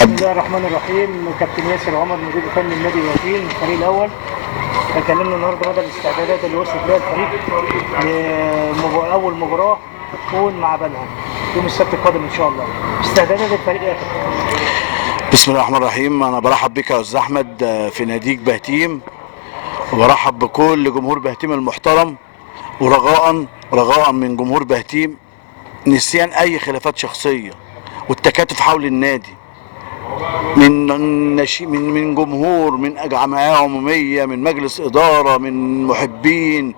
بسم الله الرحمن الرحيم. كابتن ياسر عمر مدير فني النادي الوكيل الفريق الاول. اتكلمنا النهارده بدل الاستعدادات اللي وصل بيها الفريق لاول مباراه هتكون مع بنها يوم السبت القادم ان شاء الله. استعدادات الفريق يا كابتن. بسم الله الرحمن الرحيم. انا برحب بك يا استاذ احمد في ناديك بهتيم، وبرحب بكل جمهور بهتيم المحترم، ورجاء من جمهور بهتيم نسيان اي خلافات شخصيه والتكاتف حول النادي من جمهور، من جمعيه عموميه، من مجلس اداره، من محبين.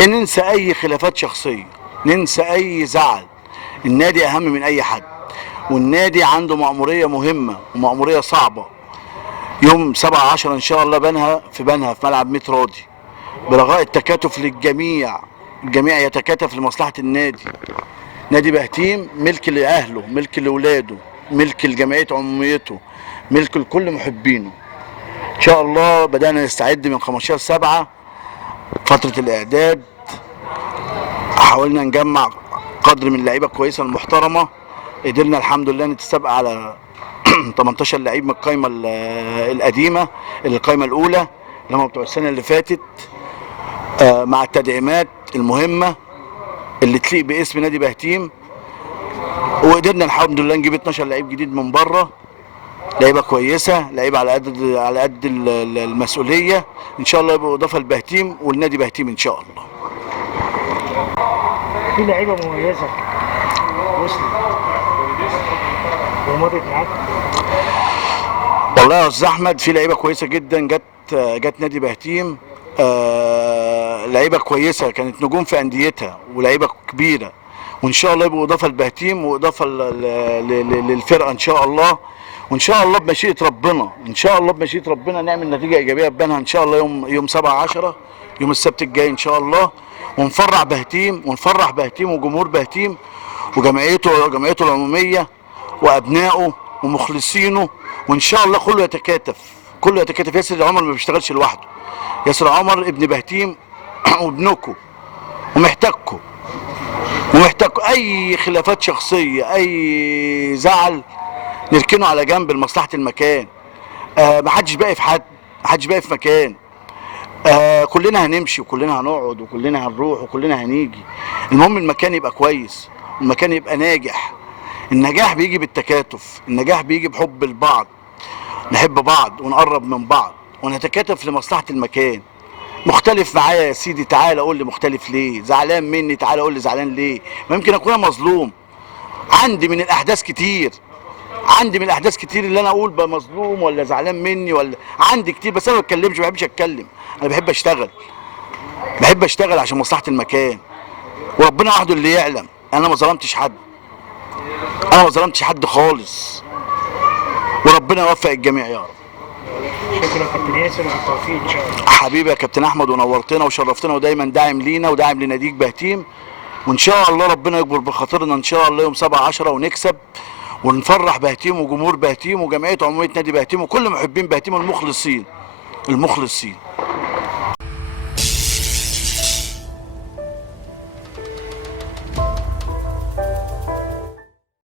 ان ننسى اي خلافات شخصيه، ننسى اي زعل. النادي اهم من اي حد، والنادي عنده مأمورية مهمة ومأمورية صعبة. يوم 7/10 إن شاء الله في ملعب 100 راضي، برجاء التكاتف للجميع. الجميع يتكاتف لمصلحة النادي. نادي بهتيم ملك لأهله، ملك لأولاده، ملك لجمعية عموميته، ملك لكل محبينه. إن شاء الله بدأنا نستعد من 15/7 فترة الإعداد. حاولنا نجمع قدر من اللعيبة الكويسة المحترمة. قدرنا الحمد لله نتسابق على 18 لعيب من القايمه القديمه، القايمه الاولى اللي هم بتوع السنه اللي فاتت، مع التدعيمات المهمه اللي تليق باسم نادي بهتيم. وقدرنا الحمد لله نجيب 12 لعيب جديد من بره، لعيبه كويسه، لعيبه على قد المسؤوليه. ان شاء الله يبقوا اضافه لبهتيم والنادي بهتيم ان شاء الله. في لعيبه مميزه وصلت ومضت معاك. والله يا استاذ احمد في لعيبه كويسه جدا جت نادي بهتيم. لعيبه كويسه كانت نجوم في انديتها ولعيبه كبيره، وان شاء الله يبقوا اضافه لبهتيم واضافه للفرقه ان شاء الله. وان شاء الله بمشيئه ربنا نعمل نتيجه ايجابيه ببنها ان شاء الله يوم 7/10 يوم السبت الجاي ان شاء الله. ونفرح بهتيم وجمهور بهتيم وجمعيته العموميه وابنائه ومخلصينه. وان شاء الله كله يتكاتف. ياسر عمر ما بيشتغلش لوحده. ياسر عمر ابن بهتيم وابنكم، ومحتاجكم اي خلافات شخصيه، اي زعل نركنه على جنب لمصلحه المكان. محدش باقي في حد، محدش باقي في مكان. كلنا هنمشي وكلنا هنقعد وكلنا هنروح وكلنا هنيجي. المهم المكان يبقى كويس، المكان يبقى ناجح. النجاح بيجي بالتكاتف، النجاح بيجي بحب البعض، نحب بعض ونقرب من بعض ونتكاتف لمصلحة المكان. مختلف معايا يا سيدي، تعالى قول لي مختلف ليه، زعلان مني تعالى قول لي زعلان ليه. ما يمكن اكون أنا مظلوم، عندي من الاحداث كتير اللي انا اقول بقى مظلوم ولا زعلان مني، ولا عندي كتير، بس انا ما بتكلمش، ما بحبش اتكلم. انا بحب اشتغل عشان مصلحة المكان، وربنا وحده اللي يعلم. انا ما ظلمتش حد خالص، وربنا يوفق الجميع يا رب. شكرا كابتن ياسر وبالتوفيق ان شاء الله. حبيبي يا كابتن احمد، ونورتنا وشرفتنا، ودايما داعم لينا وداعم لناديك بهتيم. وان شاء الله ربنا يكبر بخاطرنا ان شاء الله يوم 7/10 ونكسب ونفرح بهتيم وجمهور بهتيم وجمعيه عموميه نادي بهتيم وكل محبين بهتيم المخلصين.